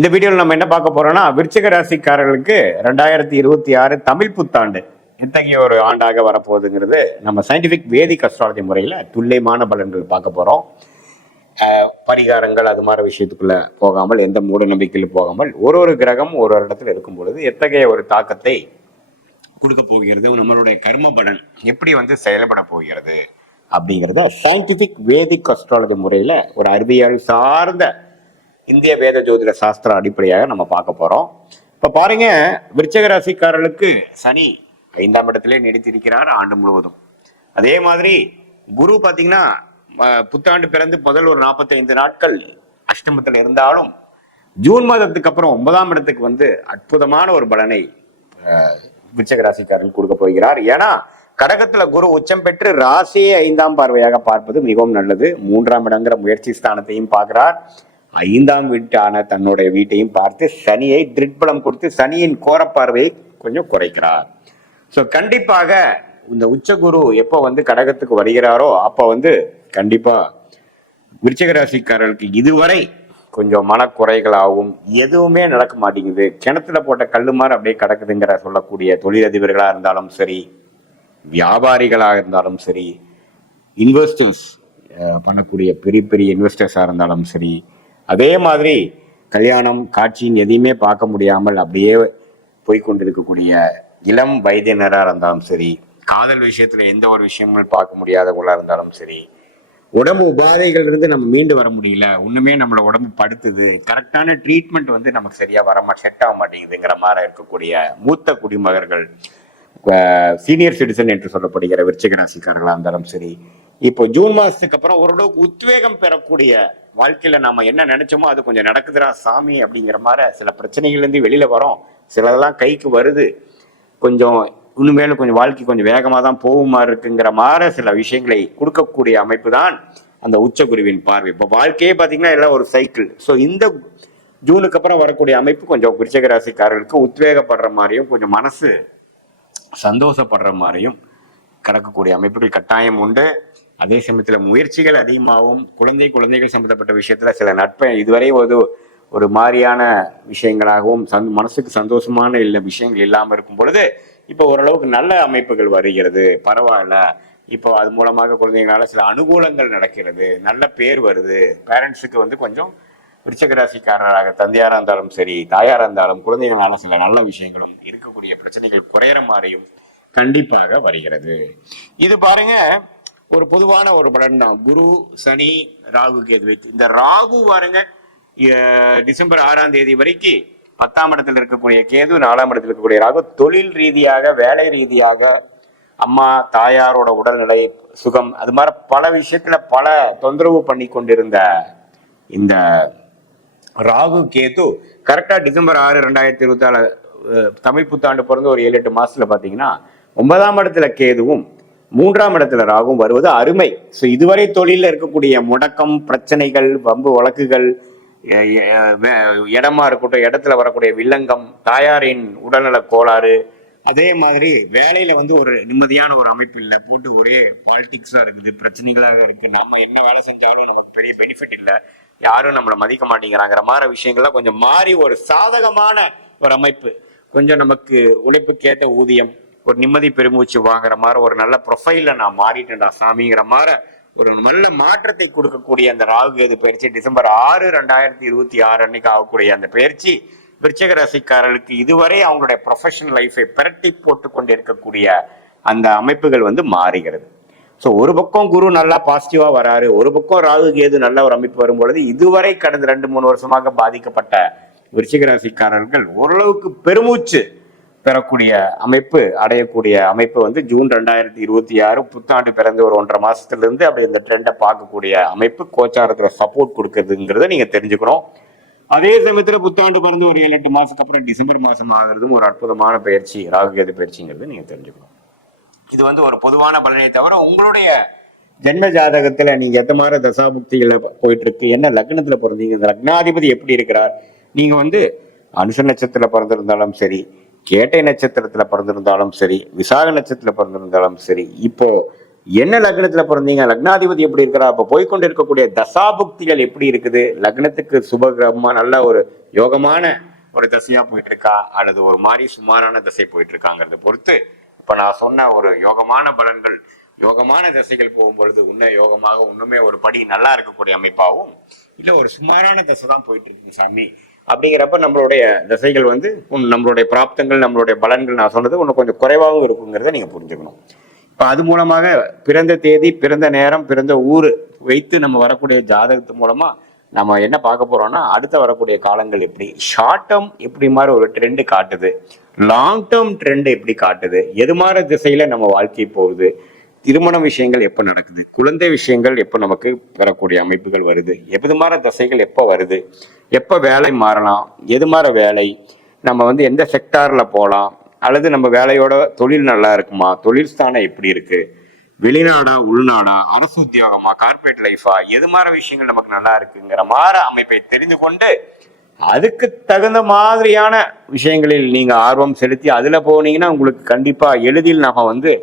இந்த வீடியோவில் நம்ம என்ன பார்க்க போறோம்னா, விருச்சிக ராசிக்காரர்களுக்கு 2026 தமிழ் புத்தாண்டு எத்தகைய ஒரு ஆண்டாக வரப்போகுதுங்கிறது நம்ம சயின்டிபிக் வேதிக் அஸ்ட்ராலஜி முறையில் துல்லியமான பலன்கள் பார்க்க போறோம். பரிகாரங்கள் அது மாதிரி விஷயத்துக்குள்ள போகாமல், எந்த மூட நம்பிக்கையில் போகாமல், ஒரு கிரகம் ஒரு இடத்துல இருக்கும் பொழுது எத்தகைய ஒரு தாக்கத்தை கொடுக்க போகிறது, நம்மளுடைய கர்ம பலன் எப்படி செயல்பட போகிறது அப்படிங்கிறத சயின்டிபிக் வேதிக் அஸ்ட்ராலஜி முறையில் ஒரு அறிவியல் சார்ந்த இந்திய வேத ஜோதிட சாஸ்திர அடிப்படையாக நம்ம பார்க்க போறோம். இப்ப பாருங்க, விருச்சிக ராசிக்காரர்களுக்கு சனி 5ஆம் இடத்திலே நீடித்திருக்கிறார் ஆண்டு முழுவதும். அதே மாதிரி குரு பாத்தீங்கன்னா புத்தாண்டு பிறந்து முதல் ஒரு 45 நாட்கள் அஷ்டமத்தில் இருந்தாலும் ஜூன் மாதத்துக்கு அப்புறம் 9ஆம் இடத்துக்கு அற்புதமான ஒரு பலனை விருச்சிக ராசிக்காரர்கள் கொடுக்க போகிறார். ஏன்னா கடகத்துல குரு உச்சம் பெற்று ராசியை 5ஆம் பார்வையாக பார்ப்பது மிகவும் நல்லது. 3ஆம் இடங்கிற முயற்சி ஸ்தானத்தையும் பார்க்கிறார். 5ஆம் வீட்டான தன்னுடைய வீட்டையும் பார்த்து சனியை திருட்பலம் கொடுத்து சனியின் கோரப்பார்வையை கொஞ்சம் குறைக்கிறார். ஸோ கண்டிப்பாக இந்த உச்சகுரு எப்போ கடகத்துக்கு வருகிறாரோ அப்போ கண்டிப்பா விருச்சிக ராசிக்காரர்களுக்கு இதுவரை கொஞ்சம் மனக்குறைகளாகவும் எதுவுமே நடக்க மாட்டேங்குது, கிணத்துல போட்ட கல்லு மாதிரி அப்படியே கிடக்குதுங்கிற சொல்லக்கூடிய தொழிலதிபர்களா இருந்தாலும் சரி, வியாபாரிகளாக இருந்தாலும் சரி, இன்வெஸ்டர்ஸ் பண்ணக்கூடிய பெரிய பெரிய இன்வெஸ்டர்ஸா இருந்தாலும் சரி, அதே மாதிரி கல்யாணம் காட்சின்னு எதையுமே பார்க்க முடியாமல் அப்படியே போய்கொண்டிருக்கக்கூடிய இளம் வயதினராக இருந்தாலும் சரி, காதல் விஷயத்துல எந்த ஒரு விஷயமும் பார்க்க முடியாதவங்களா இருந்தாலும் சரி, உடம்பு உபாதைகள் இருந்து நம்ம மீண்டு வர முடியல, ஒண்ணுமே நம்மளோட உடம்பு படுத்துது, கரெக்டான ட்ரீட்மெண்ட் நமக்கு சரியா செட் ஆக மாட்டேங்குதுங்கிற மாதிரி இருக்கக்கூடிய மூத்த குடிமகர்கள், சீனியர் சிட்டிசன் என்று சொல்லப்படுகிற விருச்சிக ராசிக்காரர்களா இருந்தாலும் சரி, இப்போ ஜூன் மாசத்துக்கு அப்புறம் ஓரளவுக்கு உத்வேகம் பெறக்கூடிய வாழ்க்கையில நாம என்ன நினைச்சோமோ அது கொஞ்சம் நடக்குதுரா சாமி அப்படிங்கிற மாதிரி சில பிரச்சனைகள்ல இருந்து வெளியில வரோம், சிலதெல்லாம் கைக்கு வருது, கொஞ்சம் இனிமேல கொஞ்சம் வாழ்க்கை கொஞ்சம் வேகமா தான் போகுமா இருக்குங்கிற மாதிரி சில விஷயங்களை கொடுக்கக்கூடிய அமைப்பு தான் அந்த உச்சகுருவின் பார்வை. இப்போ வாழ்க்கையே பாத்தீங்கன்னா எல்லாம் ஒரு சைக்கிள். ஸோ இந்த ஜூனுக்கு அப்புறம் வரக்கூடிய அமைப்பு கொஞ்சம் விருச்சிக ராசிக்காரர்களுக்கு உத்வேகப்படுற மாதிரியும் கொஞ்சம் மனசு சந்தோஷப்படுற மாதிரியும் கிடக்கக்கூடிய அமைப்புகள் கட்டாயம் உண்டு. அதே சமயத்துல முயற்சிகள் அதிகமாகவும் குழந்தைகள் சம்பந்தப்பட்ட விஷயத்துல சில நட்பை இதுவரை ஒரு மாதிரியான விஷயங்களாகவும் மனசுக்கு சந்தோஷமான விஷயங்கள் இல்லாம இருக்கும் பொழுது இப்போ ஓரளவுக்கு நல்ல அமைப்புகள் வருகிறது, பரவாயில்ல. இப்போ அது மூலமாக குழந்தைங்களால சில அனுகூலங்கள் நடக்கிறது, நல்ல பேர் வருது. பேரண்ட்ஸுக்கு கொஞ்சம் விருச்சிக ராசிக்காரராக தந்தையாரா இருந்தாலும் சரி, தாயாரா இருந்தாலும் குழந்தைகளால சில நல்ல விஷயங்களும் இருக்கக்கூடிய பிரச்சனைகள் குறையிற மாதிரியும் கண்டிப்பாக வருகிறது. இது பாருங்க ஒரு பொதுவான ஒரு பலன் தான். குரு சனி ராகு கேது வைத்து இந்த ராகு பாருங்க டிசம்பர் 6ஆம் தேதி வரைக்கும் 10ஆம் இடத்துல இருக்கக்கூடிய கேது, 4ஆம் இடத்துல இருக்கக்கூடிய ராகு தொழில் ரீதியாக வேலை ரீதியாக அம்மா தாயாரோட உடல்நிலை சுகம் அது மாதிரி பல விஷயத்துல பல தொந்தரவு பண்ணி கொண்டிருந்த இந்த ராகு கேது கரெக்டா டிசம்பர் 6 2024 தமிழ் புத்தாண்டு பிறந்து ஒரு 7-8 மாசத்துல பாத்தீங்கன்னா 9ஆம் இடத்துல கேதுவும் 3ஆம் இடத்துல ராகும் வருவது அருமை. ஸோ இதுவரை தொழில இருக்கக்கூடிய முடக்கம், பிரச்சனைகள், வம்பு வழக்குகள், இடமா இருக்கட்டும், இடத்துல வரக்கூடிய வில்லங்கம், தாயாரின் உடல்நல கோளாறு, அதே மாதிரி வேலையில ஒரு நிம்மதியான ஒரு அமைப்பு இல்லை, போட்டு ஒரே பாலிடிக்ஸா இருக்குது, பிரச்சனைகளாக இருக்கு, நம்ம என்ன வேலை செஞ்சாலும் நமக்கு பெரிய பெனிஃபிட் இல்லை, யாரும் நம்மளை மதிக்க மாட்டேங்கிறாங்கிற மாதிரி விஷயங்கள்லாம் கொஞ்சம் மாறி ஒரு சாதகமான ஒரு அமைப்பு, கொஞ்சம் நமக்கு உழைப்புக்கேற்ற ஊதியம், ஒரு நிம்மதி பெருமூச்சு வாங்குற மாதிரி ஒரு நல்ல ப்ரொஃபைல நான் மாறிட்டேன்டா சாமிங்கிற மாதிரி ஒரு நல்ல மாற்றத்தை கொடுக்கக்கூடிய அந்த ராகு கேது பயிற்சி டிசம்பர் 6 2026 அன்னைக்கு ஆகக்கூடிய அந்த பயிற்சி விருச்சிக ராசிக்காரர்களுக்கு இதுவரை அவங்களுடைய ப்ரொஃபஷனல் லைஃபை பிரட்டி போட்டு கொண்டு இருக்கக்கூடிய அந்த அமைப்புகள் மாறுகிறது. ஸோ ஒரு பக்கம் குரு நல்லா பாசிட்டிவா வராரு, ஒரு பக்கம் ராகு கேது நல்ல ஒரு அமைப்பு வரும்பொழுது இதுவரை கடந்த 2-3 வருஷமாக பாதிக்கப்பட்ட விருச்சிக ராசிக்காரர்கள் ஓரளவுக்கு பெருமூச்சு பெறக்கூடிய அமைப்பு அடையக்கூடிய அமைப்பு ஜூன் 2026 புத்தாண்டு பிறந்து ஒரு 1.5 மாசத்துல இருந்து அப்படி இந்த ட்ரெண்டை பார்க்கக்கூடிய அமைப்பு கோச்சாரத்துல சப்போர்ட் கொடுக்குறதுங்கிறத நீங்க தெரிஞ்சுக்கணும். அதே சமயத்துல புத்தாண்டு பிறந்து ஒரு 7-8 மாசத்துக்கு அப்புறம் டிசம்பர் மாசம் ஆகுறதும் ஒரு அற்புதமான பயிற்சி ராகுகேது பயிற்சிங்கிறது நீங்க தெரிஞ்சுக்கணும். இது ஒரு பொதுவான பலனை தவிர உங்களுடைய ஜென்ம ஜாதகத்துல நீங்க எந்த மாதிரி தசாபுக்திகளை போயிட்டு இருக்கு, என்ன லக்னத்துல பிறந்தீங்க, இந்த லக்னாதிபதி எப்படி இருக்கிறார், நீங்க அனுஷ நட்சத்திரத்துல பிறந்திருந்தாலும் சரி, கேட்டை நட்சத்திரத்துல பிறந்திருந்தாலும் சரி, விசாக நட்சத்திரத்துல பிறந்திருந்தாலும் சரி, இப்போ என்ன லக்னத்துல பிறந்தீங்க, லக்னாதிபதி எப்படி இருக்கிறா, அப்ப போய்கொண்டு இருக்கக்கூடிய தசாபுக்திகள் எப்படி இருக்குது, லக்னத்துக்கு சுபகிரகமா நல்ல ஒரு யோகமான ஒரு தசையா போயிட்டு இருக்கா அல்லது ஒரு மாதிரி சுமாரான தசை போயிட்டு இருக்காங்கிறத பொறுத்து இப்ப நான் சொன்ன ஒரு யோகமான பலன்கள் யோகமான தசைகள் போகும்பொழுது இன்னும் யோகமாக இன்னுமே ஒரு படி நல்லா இருக்கக்கூடிய அமைப்பாகவும், இல்ல ஒரு சுமாரான தசை தான் போயிட்டு இருக்கு சாமி அப்படிங்கிறப்ப நம்மளுடைய தசைகள் வந்து நம்மளுடைய பிராப்தங்கள் நம்மளுடைய பலன்கள் நான் சொன்னது இன்னும் கொஞ்சம் குறைவாகவும் இருக்குங்கிறத நீங்க புரிஞ்சுக்கணும். இப்ப அது மூலமாக பிறந்த தேதி, பிறந்த நேரம், பிறந்த ஊர் வைத்து நம்ம வரக்கூடிய ஜாதகத்து மூலமா நம்ம என்ன பார்க்க போறோம்னா, அடுத்த வரக்கூடிய காலங்கள் எப்படி ஷார்ட் டேர்ம் எப்படி மாதிரி ஒரு ட்ரெண்ட் காட்டுது, லாங் டேர்ம் ட்ரெண்ட் எப்படி காட்டுது, எது மாதிரி திசையில நம்ம வாழ்க்கை போகுது, திருமண விஷயங்கள் எப்ப நடக்குது, குழந்தை விஷயங்கள் எப்ப நமக்கு பெறக்கூடிய அமைப்புகள் வருது, எது மாதிரி தசைகள் எப்ப வருது, எப்ப வேலை மாறலாம், எது மாதிரி வேலை, நம்ம வந்து எந்த செக்டார்ல போகலாம், அல்லது நம்ம வேலையோட தொழில் நல்லா இருக்குமா, தொழில் ஸ்தானம் எப்படி இருக்கு, வெளிநாடா உள்நாடா, அரசு உத்தியோகமா, கார்பரேட் லைஃபா, எது மாதிரி விஷயங்கள் நமக்கு நல்லா இருக்குங்கிற மாதிரி அமைப்பை தெரிந்து கொண்டு அதுக்கு தகுந்த மாதிரியான விஷயங்களில் நீங்க ஆர்வம் செலுத்தி அதுல போனீங்கன்னா உங்களுக்கு கண்டிப்பா எளிதில் நம்ம வந்து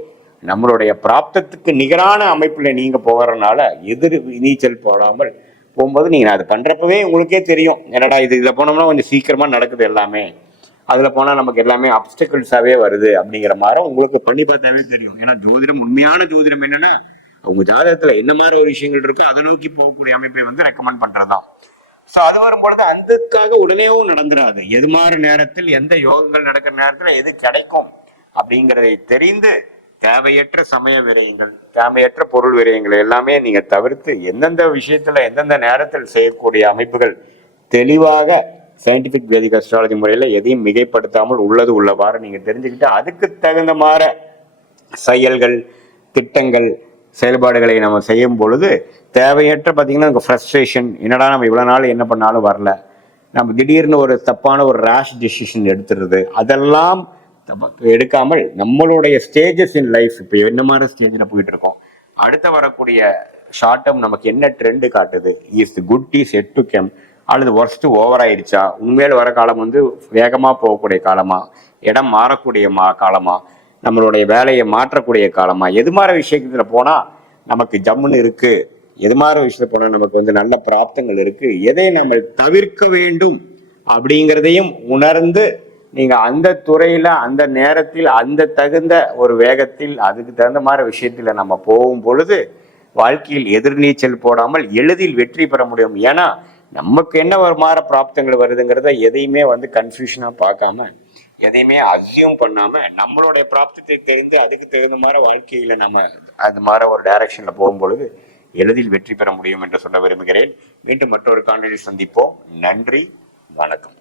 நம்மளுடைய பிராப்தத்துக்கு நிகரான அமைப்புல நீங்க போகிறதுனால எதிர் நீச்சல் போடாமல் போகும்போது நீங்க அது பண்றப்பவே உங்களுக்கே தெரியும், என்னடா இதுல போனோம்னா கொஞ்சம் சீக்கிரமா நடக்குது எல்லாமே, அதுல போனா நமக்கு எல்லாமே அப்டிகல்ஸாவே வருது அப்படிங்கிற மாதிரி உங்களுக்கு பண்ணி பார்த்தாவே தெரியும். ஏன்னா ஜோதிடம், உண்மையான ஜோதிடம் என்னன்னா அவங்க ஜாதகத்துல என்ன மாதிரி ஒரு விஷயங்கள் இருக்கோ அதை நோக்கி போகக்கூடிய அமைப்பை வந்து ரெக்கமெண்ட் பண்றதுதான். ஸோ அது வரும்பொழுது அதுக்காக உடனேவும் நடந்துடாது, எது மாதிரி நேரத்தில் எந்த யோகங்கள் நடக்கிற நேரத்துல எது கிடைக்கும் அப்படிங்கிறதை தெரிந்து தேவையற்ற சமய விரயங்கள், தேவையற்ற பொருள் விரயங்கள் எல்லாமே நீங்க தவிர்த்து எந்தெந்த விஷயத்துல எந்தெந்த நேரத்தில் செய்யக்கூடிய அமைப்புகள் தெளிவாக சயின்டிபிக் வேதிக் அஸ்ட்ராலஜி முறையில எதையும் மிகைப்படுத்தாமல் உள்ளது உள்ளவாறு நீங்க தெரிஞ்சுக்கிட்டு அதுக்கு தகுந்த மாதிரி செயல்கள், திட்டங்கள், செயல்பாடுகளை நம்ம செய்யும் பொழுது தேவையற்ற பார்த்தீங்கன்னா நமக்கு ஃப்ரஸ்ட்ரேஷன், என்னடா நம்ம இவ்வளவு நாள் என்ன பண்ணாலும் வரல, நம்ம திடீர்னு ஒரு தப்பான ஒரு ரேஷ் டிசிஷன் எடுத்துடுறது, அதெல்லாம் எடுக்காமல் நம்மளுடைய ஸ்டேஜஸ் இன் லைஃப் இப்போ என்ன மாதிரி ஸ்டேஜில் போயிட்டு இருக்கோம், அடுத்த வரக்கூடிய ஷார்ட் டேர்ம் நமக்கு என்ன ட்ரெண்டு காட்டுது, is good is yet to come அல்லது ஒர்ஸ்ட் ஓவர் ஆயிடுச்சா, உண்மையில வர காலம் வந்து வேகமா போகக்கூடிய காலமா, இடம் மாறக்கூடிய காலமா, நம்மளுடைய வேலையை மாற்றக்கூடிய காலமா, எது மாதிரி விஷயத்துல போனா நமக்கு ஜம்முன்னு இருக்கு, எது மாதிரி விஷயத்துல போனா நமக்கு வந்து நல்ல பிராப்தங்கள் இருக்கு, எதை நம்ம தவிர்க்க வேண்டும் அப்படிங்கிறதையும் உணர்ந்து நீங்க அந்த துறையில அந்த நேரத்தில் அந்த தகுந்த ஒரு வேகத்தில் அதுக்கு தகுந்த மாதிரி விஷயத்துல நம்ம போகும் பொழுது வாழ்க்கையில் எதிர்நீச்சல் போடாமல் எளிதில் வெற்றி பெற முடியும். ஏன்னா நமக்கு என்ன ஒரு மாதிரி பிராப்தங்கள் வருதுங்கிறத எதையுமே வந்து கன்ஃபியூஷனா பார்க்காம எதையுமே அசியூம் பண்ணாம நம்மளுடைய பிராப்தத்தை தெரிந்து அதுக்கு தகுந்த மாதிரி வாழ்க்கையில நம்ம அது மாதிரி ஒரு டைரக்ஷன்ல போகும்பொழுது எளிதில் வெற்றி பெற முடியும் என்று சொல்ல விரும்புகிறேன். மீண்டும் மற்றொரு காணொலியில் சந்திப்போம். நன்றி, வணக்கம்.